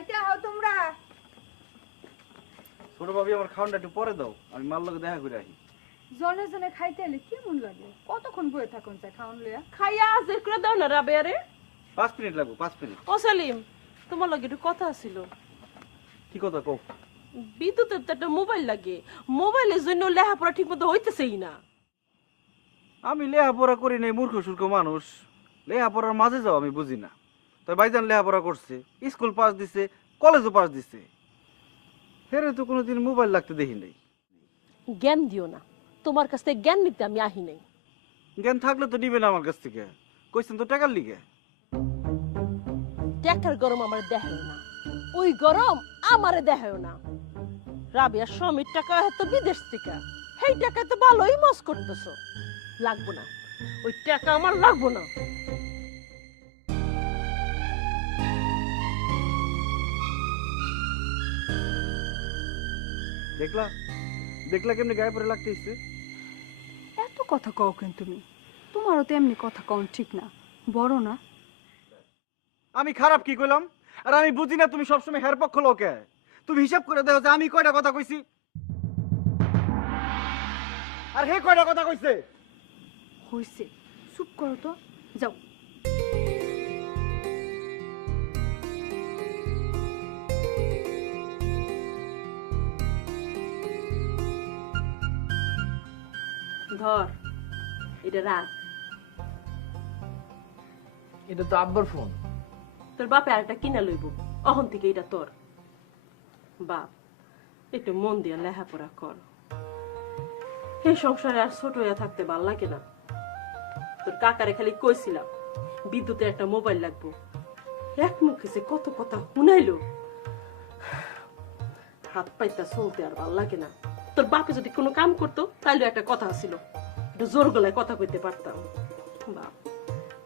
খাইতে আও তোমরা। ছোট ভাবি আমার খাওয়ানটা একটু পরে দাও, আমি মার লগে দেখা করে আসি। জনে জনে খাইতে এলে কেমন লাগে? কতক্ষণ বয়ে থাকুন চাই খাওন লইয়া? খাইয়া আজের করে দাও না রাবেয়া রে। 5 মিনিট লাগবে, 5 মিনিট। ও সেলিম, তোমার লগে একটু কথা ছিল। কি কথা কও? বিদ্যুতের তো একটা মোবাইল লাগে, মোবাইলের জন্য লেখাপড়া ঠিক মতো হইতেছেই না। আমি লেখাপড়া করি নাই, মূর্খ সূর্খ মানুষ। লেখাপড়ার মাঝে যাও আমি বুঝি না। তাই ভাইজান লেখাপড়া করছে, স্কুল পাস দিছে, কলেজও পাস দিছে, হেরে তো কোনোদিন মোবাইল লাগতে দেখি নাই। জ্ঞান দিও না, তোমার কাছ থেকে জ্ঞান নিতে আমি আহি নাই। জ্ঞান থাকলে তো নিবে না আমার কাছ থেকে, কইছেন তো টাকার লিগে। টাকার গরম আমার দেখায় না, ওই গরম আমারে দেখায় না। রাবিয়ার স্বামীর টাকা হয়তো বিদেশ থেকে, সেই টাকা তো ভালোই মজ করতেছো। লাগবো না, ওই টাকা আমার লাগবো না। দেখলা দেখলা কেমনি গায়ে পরে লাগতে ইচ্ছে। এত কথা কও কেন তুমি? তোমারও তো এমনি কথা কন ঠিক না, বড় না। আমি খারাপ কি কইলাম? আর আমি বুঝি না তুমি সবসময় হের পক্ষ লোকে। তুমি হিসাব করে দেখো যে আমি কয়টা কথা কইছি আর হে কয়টা কথা কইছে। হইছে, চুপ করো তো, যাও। ধর, এটা রাখ। এটা তো আব্বার ফোন। তোর বাপে আরেকটা কিনা লইব, অহন থেকে এটা তোর। বাপ, একটু মন দিয়া লেখাপড়া কর। এই সংসারে আর ছোট হইয়া থাকতে ভাল লাগে না। তোর কাকারে খালি কইছিলাম বিদ্যুতের একটা মোবাইল লাগবো, এক মুখে যে কত কথা শুনাইলো। হাত পাইতা চলতে আর ভাল লাগে না। তোর বাপে যদি কোনো কাম করতো তাইলে একটা কথা ছিল, একটু জোর গলায় কথা কইতে পারতাম। বাপ,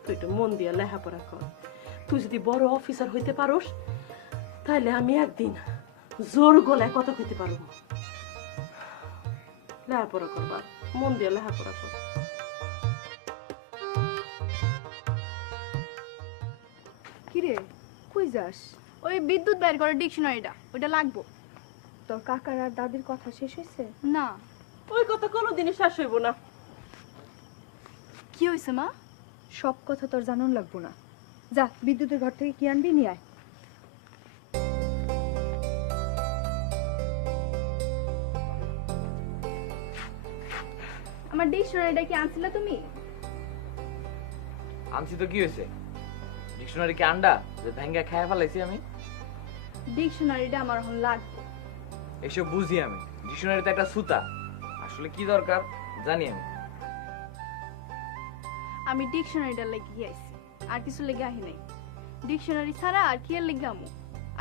তুই একটু মন দিয়া লেখাপড়া কর। তুই যদি বড় অফিসার হইতে পারোস তাহলে আমি একদিন জোর গলায় কথা কইতে পারবো। লেখাপড়া কর বাপ, মন দিয়ে লেখাপড়া কর। কিরে, কই যাস? ওই বিদ্যুৎ বের করে ডিকশনারিটা, ওটা লাগবো। তোর কাকার আর দাদির কথা শেষ হয়েছে? না। ওই কথা কোনোদিনই শেষ হইব না। কি হয়েছে মা? সব কথা তোর জানুন লাগবো না। যা, বিদ্যুতের ঘর থেকে কি আনবি নিয়ে আয়। আমার ডিকশনারিটা কি আনছিলে তুমি? আনছি তো কি হয়েছে? ডিকশনারি কি আন্ডা যে ভেঙ্গা খায় ফেলাইছি আমি? ডিকশনারিটা আমার এখন লাগবে। এসব বুঝি আমি। ডিকশনারিতে একটা সুতা, আসলে কি দরকার জানি আমি। আমি ডিকশনারিটা লেগে আইছি, আর কিছু লেগে আহি নাই। ডিকশনারি ছাড়া আর কি এর লেগে আমু?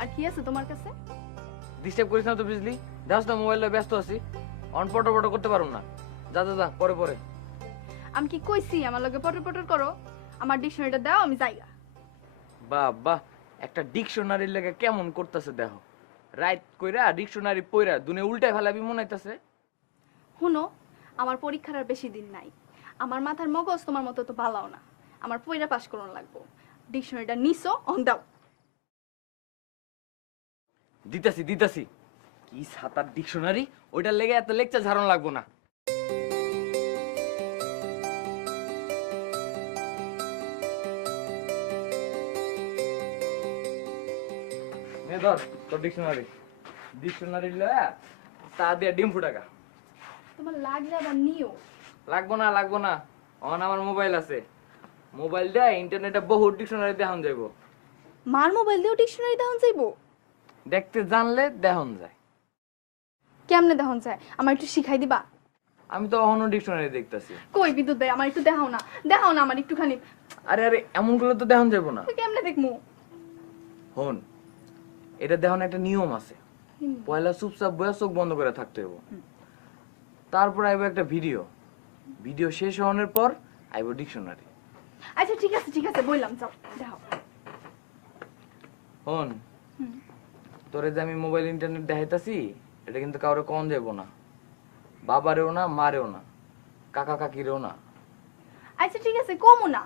আর কি আছে তোমার কাছে? ডিস্টার্ব করিস না তো বুঝলি? যাস না, মোবাইলে ব্যস্ত আছি, অন পটো পটো করতে পারুম না। যা যা যা, পরে পরে। আমি কি কইছি আমার লগে পটর পটর করো? আমার ডিকশনারিটা দাও, আমি যাইগা। বাহ বাহ, একটা ডিকশনারির লেগে কেমন করতেছে দেখো। রাইট কইরা ডিকশনারি পইরা দুনিয়া উল্টায় ফেলাবি মনে হইতাছে। শুনো, আমার পরীক্ষার আর বেশি দিন নাই। আমার মাথার মগজ তোমার মতো তো ভালাও না। আমার পইরা পাস করন লাগবো। ডিকশনারিটা নিছো, অন দাও। দিতাছি দিতাছি। কি সাতার ডিকশনারি, ওইটার লেগে এত লেকচার ঝাড়ন লাগবো না। নে ধর তোর ডিকশনারি। ডিকশনারি লয়া তা দিয়া ডিম ফুটাকা। তোমার লাগলে আবার নিও। লাগবো না লাগবো না, অন আমার মোবাইল আছে। মোবাইল দিয়ে ইন্টারনেটে বহু ডিকশনারি দেখান যাইবো। মার মোবাইল দিয়েও ডিকশনারি দেখান যাইবো? দেখতে জানলে দেখান যায়। কেমনে দেখান যায়? আমার একটু শিখাই দিবা? আমি তো অহনো ডিকশনারি দেখতাছি। কই বিদ্যুৎ ভাই, আমার একটু দেখাও না, দেখাও না আমার একটুখানি। আরে আরে, এমন করলে তো দেখান যাইবো না। তুই কেমনে দেখমু? হন, এটা দেখান একটা নিয়ম আছে। পয়লা চুপচাপ বয়া চোখ বন্ধ করে থাকতে হইব। তারপর আইব একটা ভিডিও, ভিডিও শেষ হওয়ার পর আইব ডিকশনারি। আচ্ছা ঠিক আছে ঠিক আছে, বললাম যাও দেখাও। হন, তোরে যে আমি মোবাইল ইন্টারনেট দেখাইতাছি এটা কিন্তু কাউরে কন যাইব না। বাবারেও না, মারেও না, কাকা কাকিরেও না। আচ্ছা ঠিক আছে, কমও না,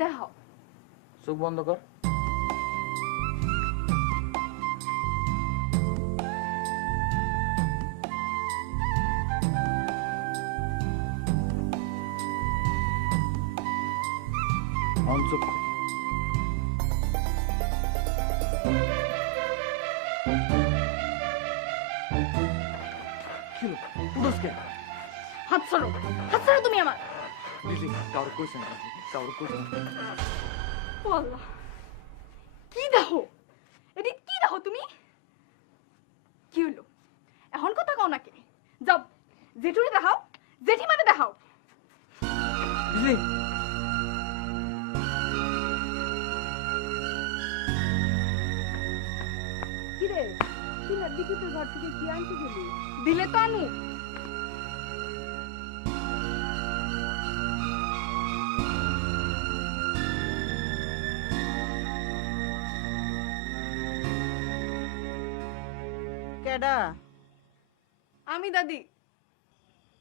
দেখাও। চোখ বন্ধ কর। অঞ্চক্ষ কি হলো? উঠোস কেন? হাত ছাড়ো, হাত ছাড়ো তুমি আমার। লিলি কাউরে কইছেন না, কাউরে কইছেন না। ও আল্লাহ, কি দেখো? এটি কি দেখো তুমি? কি হলো? এখন কথা কও নাকি? যাও, জেঠুরে দেখাও, জেঠিমারে দেখাও। লিলি কি রে, তুই না দিকিতের ঘর থেকে কি আনতে গেলি? দিলে তো আনু। কেডা আমি দাদি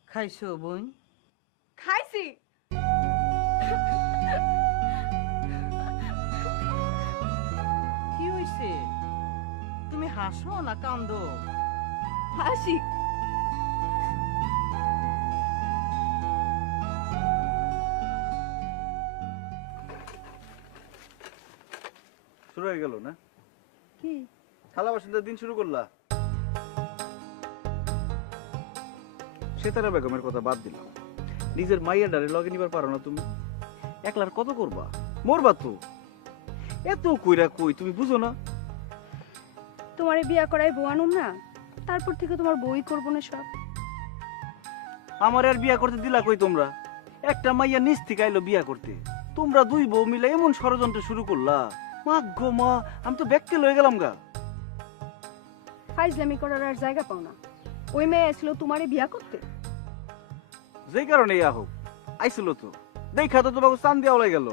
খাইছো বোন? খাইছি। কি হইছে? তুমি হাসো না কান্দো? হাসি। শুরু হয়ে গেল না? কি থালা বাসনদের দিন শুরু করলা। সেতারা বেগমের কথা বাদ দিলাম, নিজের মাইয়া ডারে লগে নিবার পারো না তুমি? একলার কত করবা? মরবা তো। এত কইরা কই তুমি বুঝো না? তোমারে বিয়া করাই বউ আনুম না, তারপর থেকে তোমার বই করবো না সব। আমার আর বিয়া করতে দিলা কই তোমরা? একটা মাইয়া নিচ থেকে আইলো বিয়া করতে, তোমরা দুই বউ মিলে এমন ষড়যন্ত্র শুরু করলা। মা গো মা, আমি তো ব্যাগকে লয়ে গেলাম গা। ফাইজলামি করার আর জায়গা পাও না। ওই মেয়ে আসছিল তোমারে বিয়া করতে। যেই কারণে ইয়া হোক আইছিল তো, দেখা তো তোমাকে চান দেওয়া হয়ে গেল।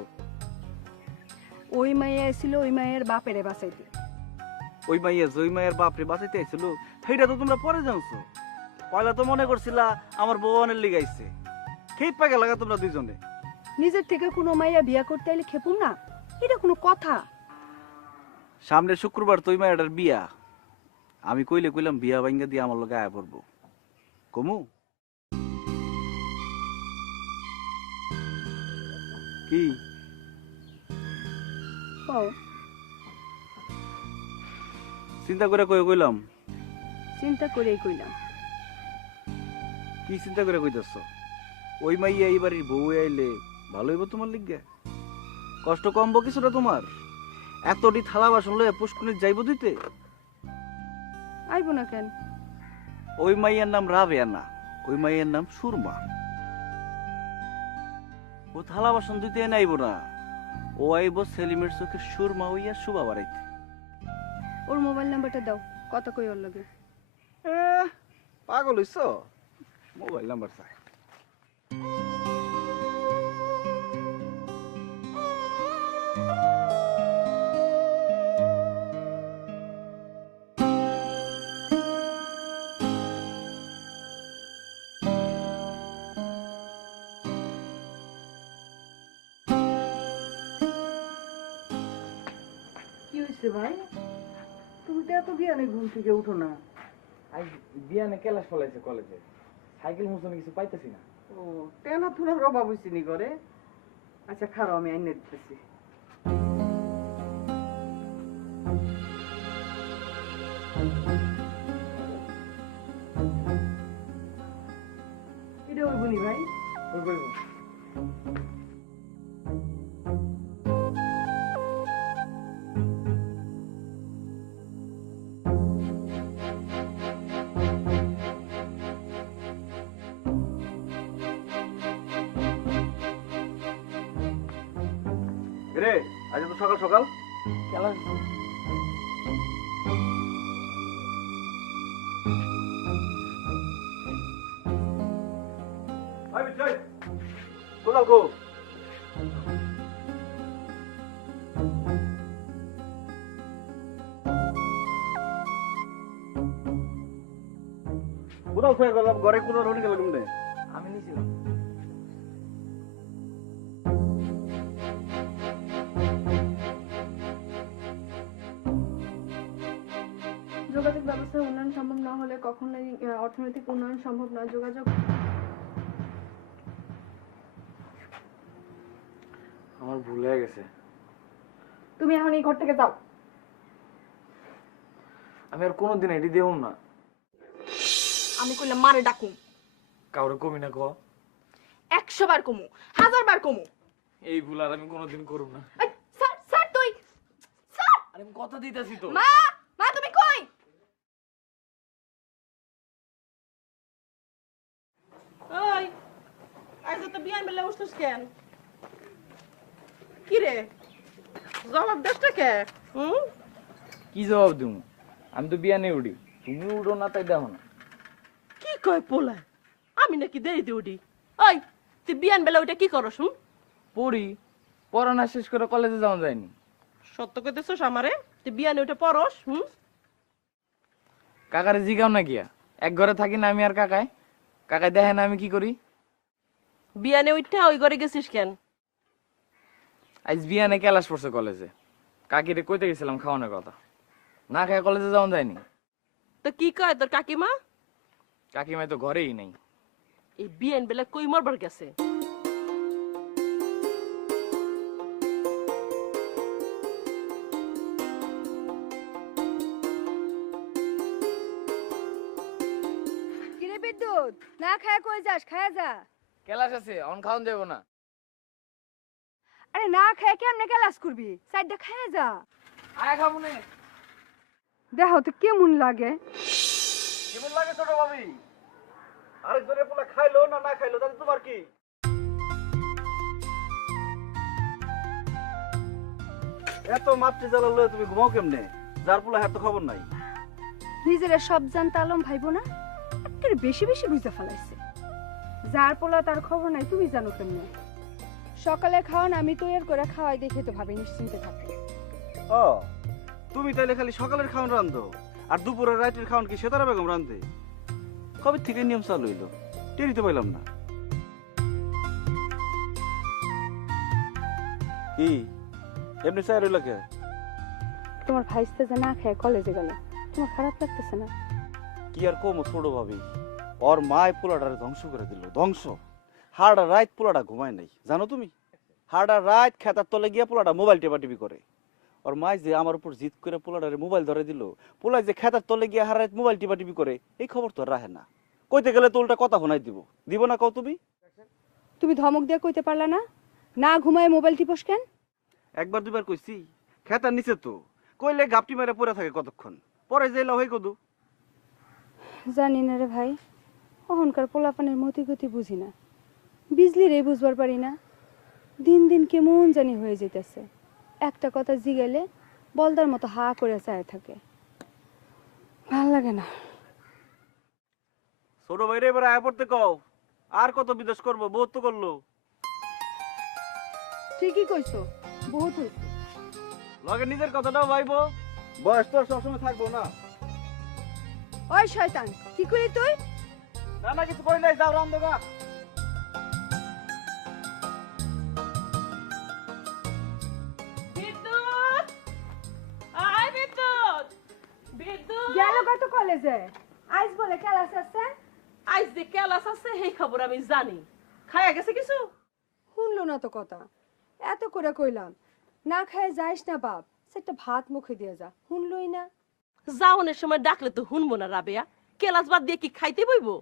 ওই মেয়ে আসছিল ওই মেয়ের বাপেরে বাঁচাইতে। ওই মাইয়া জই মায়ের বাপরে বাঁচাইতে আইছিল, সেইটা তো তোমরা পরে জানছো। পয়লা তো মনে করছিলা আমার বউ অনেক লিগাইছে, খেপ পাকে লাগা তোমরা দুইজনে। নিজের থেকে কোনো মাইয়া বিয়া করতে আইলে খেপুম না, এটা কোনো কথা? সামনে শুক্রবার তো ওই মায়ের বিয়া। আমি কইলে কইলাম বিয়া ভাঙ্গা দিয়ে আমার লগে আয়া পড়বো। কমু কি? কও, চিন্তা করে কইলাম। চিন্তা করেই কইলাম। কি চিন্তা করে কইতেছ? ওই মাইয়া এই বাড়ির বউ আইলে ভালো হইব তোমার লিগে? কষ্ট কমবো কিছুটা তোমার? এতটি থালা বাসন লয়ে পুষ্কুনি যাইব দিতে? আইব না কেন? ওই মাইয়ার নাম রাবেয়া না, ওই মাইয়ার নাম সুরমা। ও থালা বাসন দিতে নাইব না, ও আইব সেলিমের চোখে সুরমা হইয়া শুভা বাড়াইতে। ওর মোবাইল নাম্বারটা দাও, কথা কই ওর লগে। পাগল হইছ? মোবাইল নাম্বার চাই? কি হইছে ভাই? তুমি তো এত বিয়ানে ঘুম থেকে উঠো না। আজ বিয়ানে কেলাস ফলাইছে কলেজে, সাইকেল মুছনে কিছু পাইতেছি না। ও, টেনা থুনার অভাব হইছে নি করে? আচ্ছা খারো, আমি আইনে দিতেছি। এটা হইব নি ভাই? ওই কইব। রে আজ তো সকাল সকাল কেলাস কোথাও গো? কোথাও খুঁজে গেলাম, ঘরে কোথাও ঢুকে গেল কেমনে? আমি নিছিলাম। যোগাযোগ ব্যবস্থার উন্নয়ন সম্ভব না হলে কখনোই অর্থনৈতিক উন্নয়ন সম্ভব নয়। যোগাযোগ আমার ভুল হয়ে গেছে। তুমি এখন এই ঘর থেকে যাও। আমি আর কোনোদিন এটি দেব না। আমি কইলাম মারে ডাকুম। কাউরে কমি না ক। 100 বার কমু, 1000 বার কমু। এই ভুল আর আমি কোনোদিন করব না। এই, স্যার স্যার তুই স্যার। আরে আমি কথা দিতেছি তো। মা মা তুমি কই? ওই আজ তো বিয়ান বেলা উঠছিস কেন? কি রে জবাব দেশটা কে? কি জবাব দেব? আমি তো বিয়ানে উঠি, তুমি উঠো না তাই দেখো না। কি কয় পোলা? আমি নাকি দেরিতে উঠি? ওই তুই বিয়ান বেলা ওইটা কি করস? পড়ি, পড়াশোনা শেষ করে কলেজে যাওয়া যায়নি। সত্য কইতেছস আমারে? তুই বিয়ানে ওইটা পড়স? কাকারে জিগাও না গিয়া, এক ঘরে থাকি না আমি আর কাকায়। কাকায় দেখে না আমি কি করি। বিয়ানে ওইটা ওই ঘরে গেছিস কেন? আজ বিয়ানে ক্লাস পড়ছে কলেজে, কাকিরে কইতে গেছিলাম খাওয়ানোর কথা, না খায় কলেজে যাওয়া যায়নি। তো কি কয় তোর কাকিমা? কাকিমাই তো ঘরেই নাই। এই বিয়ান বেলা কই মরবার গেছে? কিরে বিদ্যুৎ, না খায় কই যাস? খায় যা। ক্লাস আছে, অন খাওয়ান যাবো না। আরে না খায় কেমনে ক্লাস করবি? সাইডটা খায় যা। আয় খাবো না। দেখো তো কেমন লাগে। কেমন লাগে ছোট ভাবি? আরেকজনের পোলা খাইলো না না খাইলো তাতে তোমার কি? এত মাতৃ জ্বালা লয়ে তুমি ঘুমাও কেমনে? যার পোলা এত খবর নাই। নিজেরা সব জানতে আলম ভাইবো না, একেবারে বেশি বেশি বুঝে ফেলাইছে। যার পোলা তার খবর নাই তুমি জানো কেমনে? সকালে খাওয়ান আমি তৈরি করে খাওয়াই দেখে তো ভাবি নিশ্চিন্তে থাকে। ও তুমি তাইলে খালি সকালের খাওয়ান রান্ধো আর দুপুরের রাতের খাওয়ান কি সেতারা বেগম রান্ধে? কবে থেকে নিয়ম চালু হইলো টেরি তো পাইলাম না। কি এমনি চাই রইল কে? তোমার ভাইস্তে যে না খায় কলেজে গেল, তোমার খারাপ লাগতেছে না? কি আর কম ছোট ভাবি, ওর মায় পোলাটারে ধ্বংস করে দিল, ধ্বংস। হাড়া রাত পোলাটা ঘুমায় নাই জানো তুমি? হাড়া রাত খেতার তলে গিয়া পোলাটা মোবাইল টেপাটিপি করে। ওর মায় যে আমার উপর জিদ করে পোলাটারে মোবাইল ধরে দিল, পোলায় যে খেতার তলে গিয়া হাড়া রাত মোবাইল টিপাটিপি করে, এই খবর তো আর রাখে না। কইতে গেলে তো উল্টা কথা শোনাই দিব, দিব না কও তুমি? তুমি ধমক দিয়ে কইতে পারলা না? না ঘুমায় মোবাইল টিপস কেন? একবার দুবার কইছি, খেতার নিচে তো কইলে গাপটি মেরে পড়ে থাকে কতক্ষণ, পরে যে হই কদু। জানি না রে ভাই, অহংকার পোলাপানের মতি গতি বুঝি না, বিজলি রে বুঝবার পারি না। দিন দিন কেমন জানি হয়ে যেতেছে, একটা কথা জিগেলে বলদার মতো হা করে চায় থাকে, ভাল লাগে না। ছোট ভাইরে এবার আয়া পড়তে কও, আর কত বিদেশ করবো, বহুত তো করলো। ঠিকই কইছো, বহুত হইছে। লগে নিজের কথাটাও ভাইবো, বয়স তো আর সবসময় থাকবো না। ওই শয়তান, কি করি তুই? না না কিছু করি নাই, যাও রান্ধো গা। বিদ্যুৎ! আয় বিদ্যুৎ! বিদ্যুৎ! গেল কত কলেজে, আজ বলে ক্লাস আছে। আজ যে ক্লাস আছে সেই খবর আমি জানি। খায়া গেছে কিছু? শুনলো না তো কথা, এত করে কইলাম না খায় যাইস না বাপ, সেটা ভাত মুখে দিয়ে যা, শুনলই না। যাওনের সময় ডাকলে তো শুনবো না রাবেয়া। ক্লাস বাদ দিয়ে কি খাইতে বইবো?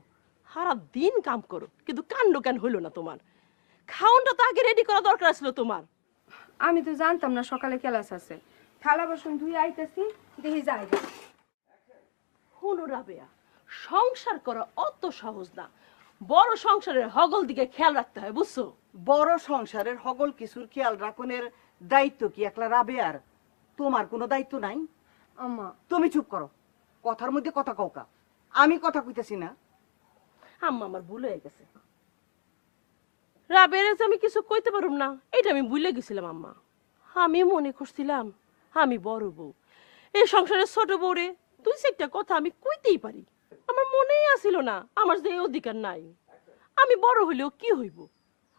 সারা দিন কাম করো কিন্তু কাণ্ড কেন হইলো না তোমার? খাওনটা তো আগে রেডি করা দরকার ছিল তোমার। আমি তো জানতাম না সকালে ক্লাস আছে, থালা বাসন ধুই আইতেছি দেখি যাই। শুনো রাবেয়া, সংসার করা অত সহজ না। বড় সংসারের হগল দিকে খেয়াল রাখতে হয়, বুঝছো? বড় সংসারের সকল কিছুর খেয়াল রাখনের দায়িত্ব কি একলা রাবেয়ার? তোমার কোনো দায়িত্ব নাই? আম্মা তুমি চুপ করো, কথার মধ্যে কথা কওকা। আমি কথা কইতেছি না। আম্মা আমার ভুল হয়ে গেছে। রাবেয়ার যে আমি কিছু কইতে পারুম না এটা আমি ভুলে গেছিলাম আম্মা। আমি মনে করছিলাম আমি বড় বউ, এই সংসারের ছোট বউরে দুই চারটা কথা আমি কইতেই পারি। আমার মনেই আসিল না আমার যে এই অধিকার নাই। আমি বড় হইলেও কি হইব,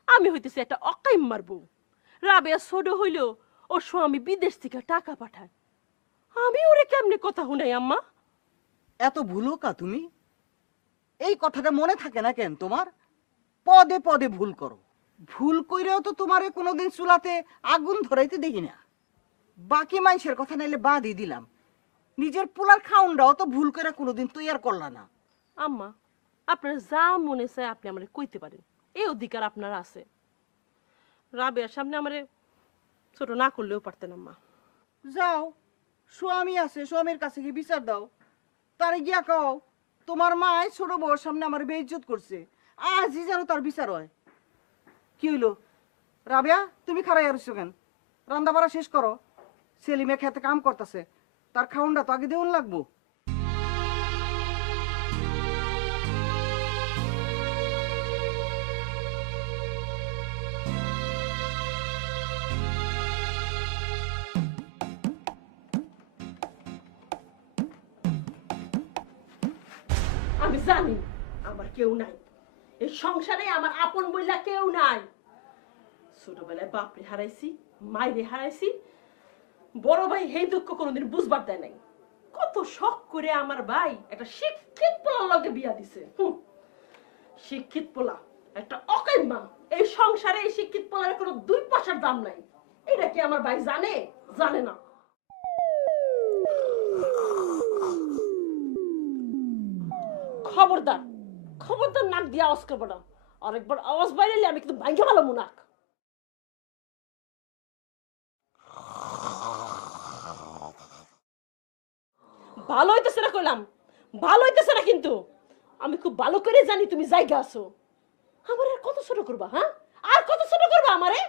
আমি হইতেছি একটা অকাইম্মার বউ। রাবেয়া ছোট হইলেও ওর স্বামী বিদেশ থেকে টাকা পাঠায়, আমি ওরে কেমনে কথা শুনাই আম্মা? এত ভুলো কা তুমি? এই কথাটা মনে থাকে না কেন তোমার? পদে পদে ভুল করো। ভুল কইরাও তো তোমারে কোনোদিন চুলাতে আগুন ধরাইতে দেখি না। বাকি মানুষের কথা নাইলে বাদই দিলাম, নিজের পোলার খাউনটাও তো ভুল করে কোনোদিন তৈয়ার করলা না। আম্মা, আপনার যা মনে চায় আপনি আমারে কইতে পারেন, এই অধিকার আপনার আছে। রাবেয়ার সামনে আমারে ছোট না করলেও পারতেন আম্মা। যাও, স্বামী আছে, স্বামীর কাছে গিয়ে বিচার দাও। তারে গিয়া কও তোমার মায় ছোট বউর সামনে আমার বেইজ্জত করছে, আজই যেন তার বিচার হয়। কি হইলো রাবেয়া, তুমি খারাই আসছো কেন? রান্না বাড়া শেষ করো, সেলিমে খেতে কাম করতেছে, তার খাউনটা তো আগে দেউন লাগবো। আমি জানি আমার কেউ নাই, এই সংসারে আমার আপন বইলা কেউ নাই। ছোটবেলায় বাপরে হারাইছি, মাইরে হারাইছি, বড় ভাই এই দুঃখ কোনোদিন বুঝবার দেয় নাই। কত শখ করে আমার ভাই একটা শিক্ষিত পোলার লগে বিয়া দিছে। শিক্ষিত পোলা একটা অকাইমা, এই সংসারে এই শিক্ষিত পোলার কোনো 2 পয়সার দাম নাই। এটা কি আমার ভাই জানে? জানে না। খবরদার, খবরদার নাক দিয়ে আওয়াজ করবো না। আরেকবার আওয়াজ বাইরে আমি কিন্তু ভাঙ্গে ভালো মুনাক। ভালো হইতেছে না কইলাম, ভালো হইতেছে না কিন্তু। আমি খুব ভালো করে জানি তুমি জায়গা আছো। আমার আর কত ছোট করবা? হ্যাঁ, আর কত ছোট করবা আমারে?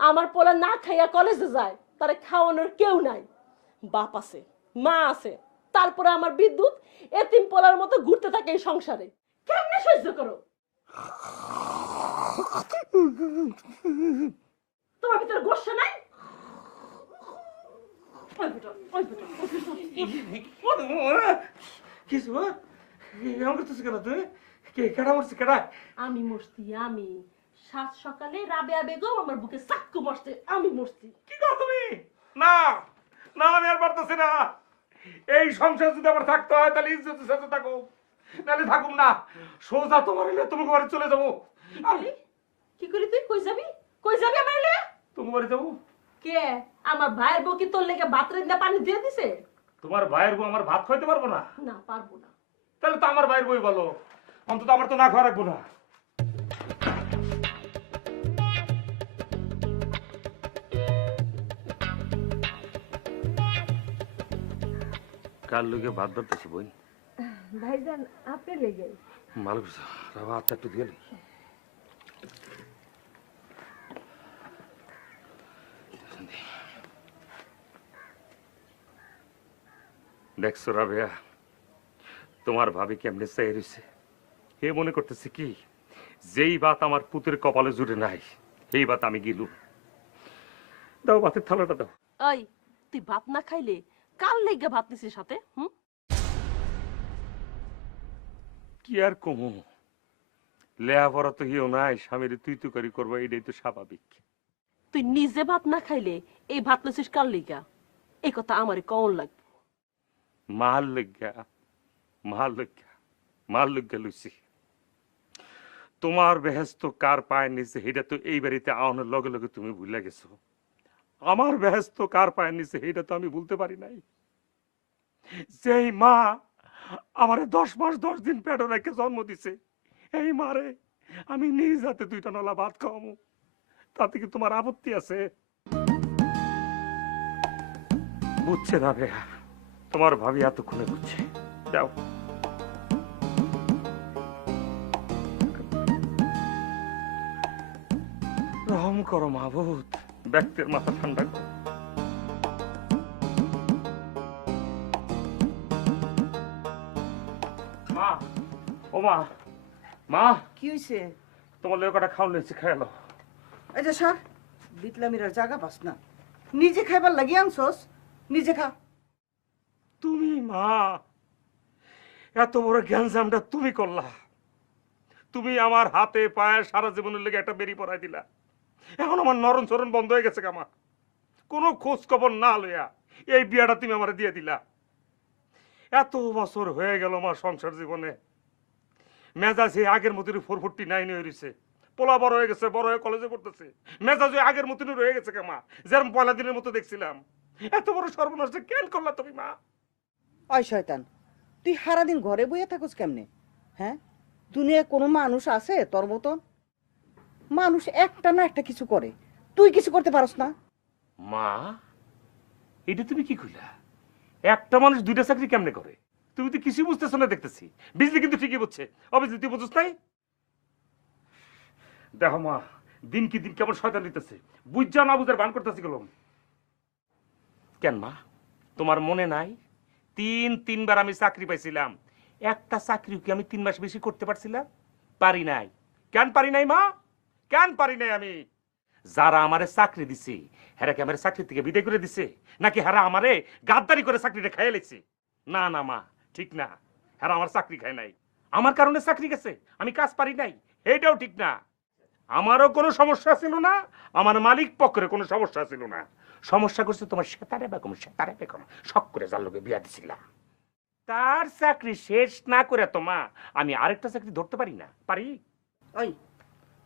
আমার পোলা না খাইয়া কলেজে যায়, তারে খাওয়ানোর কেউ নাই। বাপ আছে, মা আছে, তারপরে আমার বিদ্যুৎ এতিম পোলার মতো ঘুরতে থাকে এই সংসারে। কেমনে সহ্য করো? তোমার ভিতরে গোসা নাই? ওই বেটা, ওই বেটা, ওই বেটা। কিছু এমন করতেছে কেন তুই? কে কেডা মরছে কেডা? আমি মরছি, আমি। সাত সকালে রাবেয়া বেগম আমার বুকে চাক্কু মারছে, আমি মরছি। কি কর তুমি? না না, আমি আর পারতেছি না। এই সংসার যদি আমার থাকতে হয় তাহলে ইজ্জতের সাথে থাকো, নাহলে থাকুম না। সোজা তোমার এলে তুমি বাড়ি চলে যাবো। কি করি তুই? কই যাবি? কই যাবি আমার এলে? তুমি বাড়ি যাবো? কে? আমার ভাইয়ের বউ কি তোর লেগে ভাত রান্না পানি দিয়ে দিছে? তোমার ভাইয়ের বউ আমার ভাত খাইতে পারবো না? না, পারবো না। তাহলে তো আমার ভাইয়ের বই বলো, অন্তত আমার তো না খাওয়া রাখবো না। কার লোকে ভাত ধরতেছি বই? ভাইজান আপনি লেগে ভালো করছো, রাবা হাতটা একটু দিয়ে নি। দেখছো রাবেয়া, তোমার ভাবি কেমনে চাই রয়েছে। হে মনে করতেছে কি, যেই বাত আমার পুতের কপালে জুড়ে নাই, এই বাত আমি গিলু। দাও ভাতের থালাটা দাও। ওই, তুই ভাত না খাইলে কার লেগে ভাত নিছিস সাথে? কি আর কমু, লেয়া পড়া তো হিও নাই, স্বামীর তুই তুকারি করবো, এটাই তো স্বাভাবিক। তুই নিজে ভাত না খাইলে এই ভাত লইছিস কার লেগা? এই কথা আমারে কমন লাগবে। মাল লজ্ঞা, মাল লজ্ঞা, মাল লজ্ঞা লইছি। তোমার বেহেস্ত কার পায়ের নিচে এটা তো এই বাড়িতে আওয়ানোর লগে লগে তুমি ভুলে গেছো। আমার বেহেস্ত কার পায়ের নিচে এটা তো আমি ভুলতে পারি নাই। যেই মা আমারে 10 মাস 10 দিন পেটে রেখে জন্ম দিছে, এই মারে আমি নিজ হাতে 2টা নলা ভাত খাওয়াবো, তাতে কি তোমার আপত্তি আছে? বুঝছে না রে, তোমার ভাবি এতক্ষণে বুঝছে। যাও। রহম করো মাহবুব, ব্যক্তির মাথা ঠান্ডা করো। মা, ও মা, মা, কি হয়েছে? তোমার লোক কটা খাওয়ান লইছি, খেয়ালো। এই যে স্যার, বিটলামির আর জায়গা পাস না, নিজে খাইবার লাগি আনছস, নিজে খা। তুমি মা, এত বড় গ্যাঞ্জামটা তুমি করলা। তুমি আমার হাতে পায়ে সারা জীবনের লেগে একটা বেরি পরাই দিলা। এখন আমার নরম চরণ বন্ধ হয়ে গেছে কামা, কোনো খোঁজ খবর না লইয়া এই বিয়াটা তুমি আমার দিয়ে দিলা। এত বছর হয়ে গেল আমার সংসার জীবনে, মেজাজ এই আগের মতো 449 হয়ে রয়েছে। পোলা বড় হয়ে গেছে, বড় হয়ে কলেজে পড়তেছে, মেজাজ ওই আগের মতনই রয়ে গেছে কে মা, যেরকম পয়লা দিনের মতো দেখছিলাম। এত বড় সর্বনাশ কেন করলা তুমি মা? ওই শয়তান, তুই সারাদিন ঘরে বইয়া থাকস কেমনে? হ্যাঁ, দুনিয়ায় কোনো মানুষ আছে তোর মতন? মানুষ একটা না একটা কিছু করে, তুই কিছু করতে পারস না? মা, এটা তুমি কি কইলা? একটা মানুষ দুইটা চাকরি কেমনে করে? তুমি তো কিছু বুঝতেছো না দেখতেছি। বিজলি কিন্তু ঠিকই বুঝছে, অবিজলি তুই বুঝছ নাই? দেখো মা, দিন কি দিন কেমন শয়তান দিতেছে, বুঝা না বুঝার ভান করতেছি গেলাম। কেন মা, তোমার মনে নাই তিনবার আমি চাকরি পাইছিলাম? একটা চাকরি কি আমি 3 মাস বেশি করতে পারছিলাম? পারি নাই। কেন পারি নাই মা? কেন পারি নাই আমি? যারা আমারে চাকরি দিছে হেরা কি আমার চাকরি থেকে বিদায় করে দিছে, নাকি হেরা আমারে গাদ্দারি করে চাকরিটা খাইয়ে লেছে? না না মা, ঠিক না। হেরা আমার চাকরি খায় নাই, আমার কারণে চাকরি গেছে, আমি কাজ পারি নাই, এইটাও ঠিক না। আমারও কোনো সমস্যা ছিল না, আমার মালিক পক্ষের কোনো সমস্যা ছিল না। সমস্যা করছে তোমার সেতারে বেগম শখ করে যার লোকে বিয়া দিছিলা। তার চাকরি শেষ না করে তো মা আমি আরেকটা চাকরি ধরতে পারি না? পারি? ওই,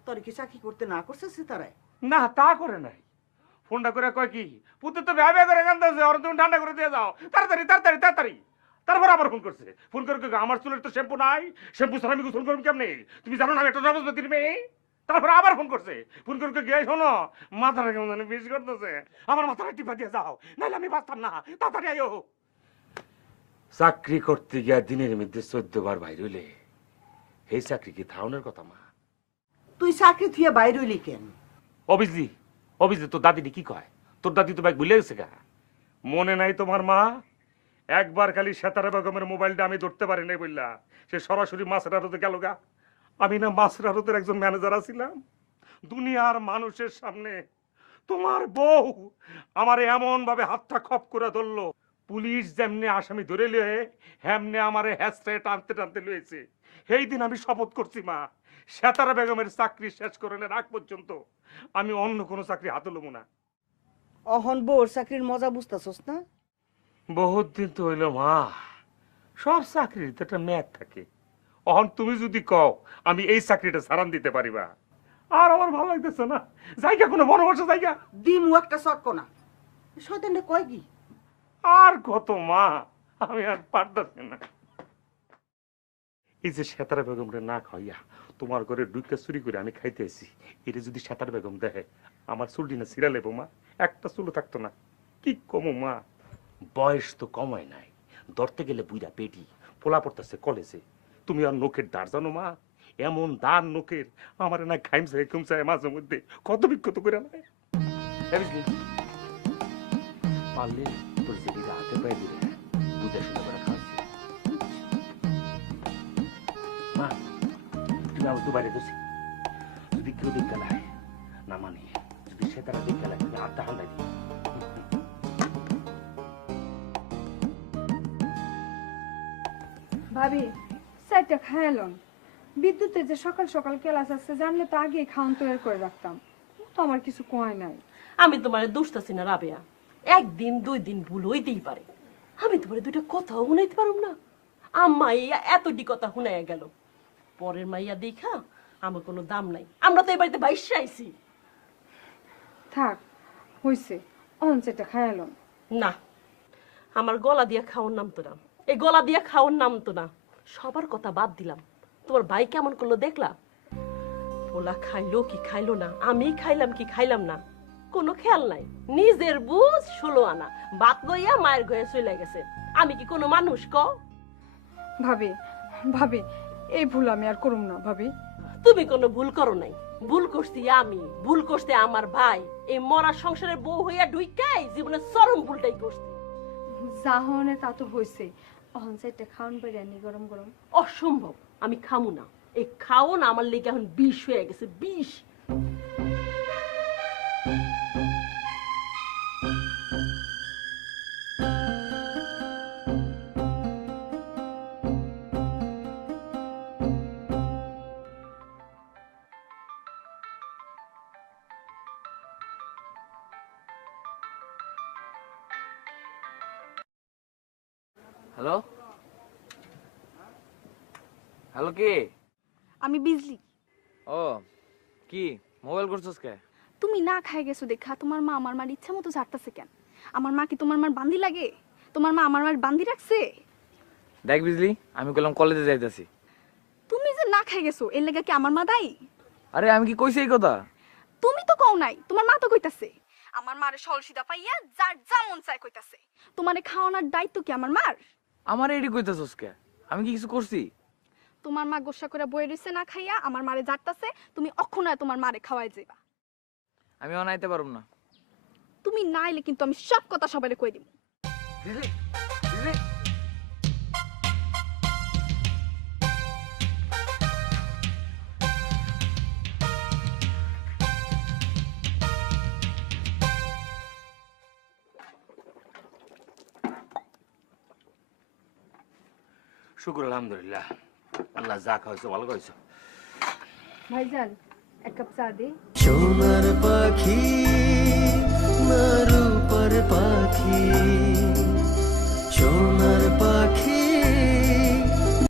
তোর কি চাকরি করতে না করছে সে তারাই? না, তা করে নাই। ফোনটা করে কয় কি, পুত্র তো ভ্যা ভ্যা করে কান্দাছে, ওর তুমি ঠান্ডা করে দিয়ে যাও, তাড়াতাড়ি তাড়াতাড়ি তাড়াতাড়ি। তারপর আবার ফোন করছে, ফোন করে কয়, আমার চুলের তো শ্যাম্পু নাই, শ্যাম্পু ছাড়া আমি গোসল করব কেমনে? তুমি জানো না আমি একটা জবরদস্তির মেয়ে? তারপর আবার ফোন করছে, ফোন করে গিয়ে শোনো, মাথাটা কেমন জানি বেশি করতেছে, আমার মাথাটা টিপা দিয়ে যাও, নাহলে আমি বাঁচতাম না, তাড়াতাড়ি আইও। চাকরি করতে গিয়া দিনের মধ্যে 14 বার বাইর হইলে এই চাকরি কি থাউনের কথা মা? তুই চাকরি থিয়ে বাইরে হইলি কেন? অবিজলি অবিজলি তোর দাদিনি কি কয়? তোর দাদি তো ব্যাগ ভুলে গেছে গা। মনে নাই তোমার মা? একবার খালি সেতারা বেগমের মোবাইলটা আমি ধরতে পারি নাই বললা, সে সরাসরি মাছের আড়তে গেল গা। আমি না মাছের আড়তের একজন ম্যানেজার আছিলাম। দুনিয়ার মানুষের সামনে তোমার বউ আমার এমন ভাবে হাতটা খপ করে ধরলো, পুলিশ যেমনে আসামি ধরে লিয়ে হেমনে আমারে হ্যাস্টে টানতে টানতে লয়েছে। সেই দিন আমি শপথ করছি মা, সেতারা বেগমের চাকরি শেষ করে রাখ পর্যন্ত আমি অন্য কোনো চাকরি হাতে লব না। অহন বউর চাকরির মজা বুঝতেছস না? বহুত দিন তো হইল মা, সব চাকরির তো একটা মেয়াদ থাকে। অহন তুমি যদি কও আমি এই চাকরিটা সারান দিতে পারিবা, আর আমার ভালো লাগতেছে না। জায়গা কোনো বনবাসা জায়গা দিমু একটা চক্ক না। শয়তানটা কয় কি? আর কত মা, আমি আর পারতেছি না। এই যে সেতারা বেগমরে না খাইয়া তোমার ঘরে ঢুকে চুরি করে আমি খাইতে আছি, এটা যদি সেতারা বেগম দেখে আমার চুলটি না ছিঁড়া লেবো মা, একটা চুলও থাকতো না। কি কমো মা, বয়স তো কমায় নাই, ধরতে গেলে বুইরা পেটি, পোলা পড়তেছে কলেজে। তুমি আর নোকের দাঁড় জানো মা, এমন দান নোকের আমার না খাইমসায় খুমসায় মাঝে মধ্যে কত বিক্ষত করে নাই। পারলে তোর যেদিকে হাতে পায়ে দিলে বুঝে শুনে করে খাওয়াচ্ছি। মা, তুমি আমার তো বাইরে গেছি, যদি কেউ দিক গেলায় না মানে, যদি সে তারা দিক গেলায় তুমি হাতটা হান্ডাই দিই। ভাবি, চারটা খায়ালন। বিদ্যুতের যে সকাল সকাল ক্লাস আছে জানলে তো আগেই খাওয়ান তৈরি করে রাখতাম, তো আমার কিছু কয় নাই। আমি তোমার দোষতাছি না রাবেয়া, একদিন 2 দিন ভুল হইতেই পারে। আমি তোমার 2টা কথাও শুনাইতে পারুম না? আম্মা ইয়া এতটি কথা শুনাইয়া গেল, পরের মাইয়া দেখা আমার কোনো দাম নাই। আমরা তো এই বাড়িতে বাইশে আইছি। থাক, হইছে, অন চারটা খায়ালন। না, আমার গলা দিয়া খাওয়ার নাম তো না, এই গলা দিয়া খাওয়ার নাম তো না। সবার কথা বাদ দিলাম, তোমার ভাই কেমন করলো দেখলা? পোলা খাইলো কি খাইলো না, আমি খাইলাম কি খাইলাম না, কোনো খেয়াল নাই। নিজের বুঝ 16 আনা, বাত গইয়া মায়ের গয়ে চলে গেছে। আমি কি কোনো মানুষ কও? ভাবি, ভাবি, এই ভুল আমি আর করুম না ভাবি। তুমি কোনো ভুল করো নাই, ভুল করছি আমি, ভুল করতে আমার ভাই। এই মরা সংসারের বউ হইয়া ঢুইকাই জীবনের চরম ভুলটাই করছি। যা হনে তা তো হইছে, অহন চারটা খাওয়ান বাইরে আনি গরম গরম। অসম্ভব, আমি খামু না। এই খাওন আমার লেগে এখন বিষ হয়ে গেছে, বিষ। হ্যালো, হ্যালো কে? আমি বিজলি। ও কি মোবাইল করছস কে? তুমি না খাই গেছো দেখা তোমার মা আমার মার ইচ্ছা মতো ঝাড়তাছে কেন? আমার মা কি তোমার মার বান্দি লাগে? তোমার মা আমার মার বান্দি রাখছে? দেখ বিজলি, আমি কইলাম কলেজে যাইতাছি। তুমি যে না খাই গেছো এর লাগা কি আমার মা দায়ী? আরে আমি কি কইছি এই কথা? তুমি তো কও নাই, তোমার মা তো কইতাছে। আমার মারে সলসিদা পাইয়া যার যা মন চায় কইতাছে। তোমারে খাওয়ানোর দায়িত্ব কি আমার মার? আমার এডি কইতাছস কে? আমি কি কিছু করছি? তোমার মা গোসা করে বই রইছে না খাইয়া আমার মারে জারতাছে, তুমি অক্ষণায় তোমার মারে খাওয়াই যাইবা। আমি অনাইতে পারুম না। তুমি না আইলে কিন্তু আমি সব কথা সবাইরে কই দিব। বিজলি, বিজলি। শুক্র আলহামদুলিল্লাহ, আল্লাহ যা খাওয়াইছো ভালো খাওয়াইছো। ভাইজান এক কাপ চা দে। সোনার পাখি না রূপার পাখি সোনার পাখি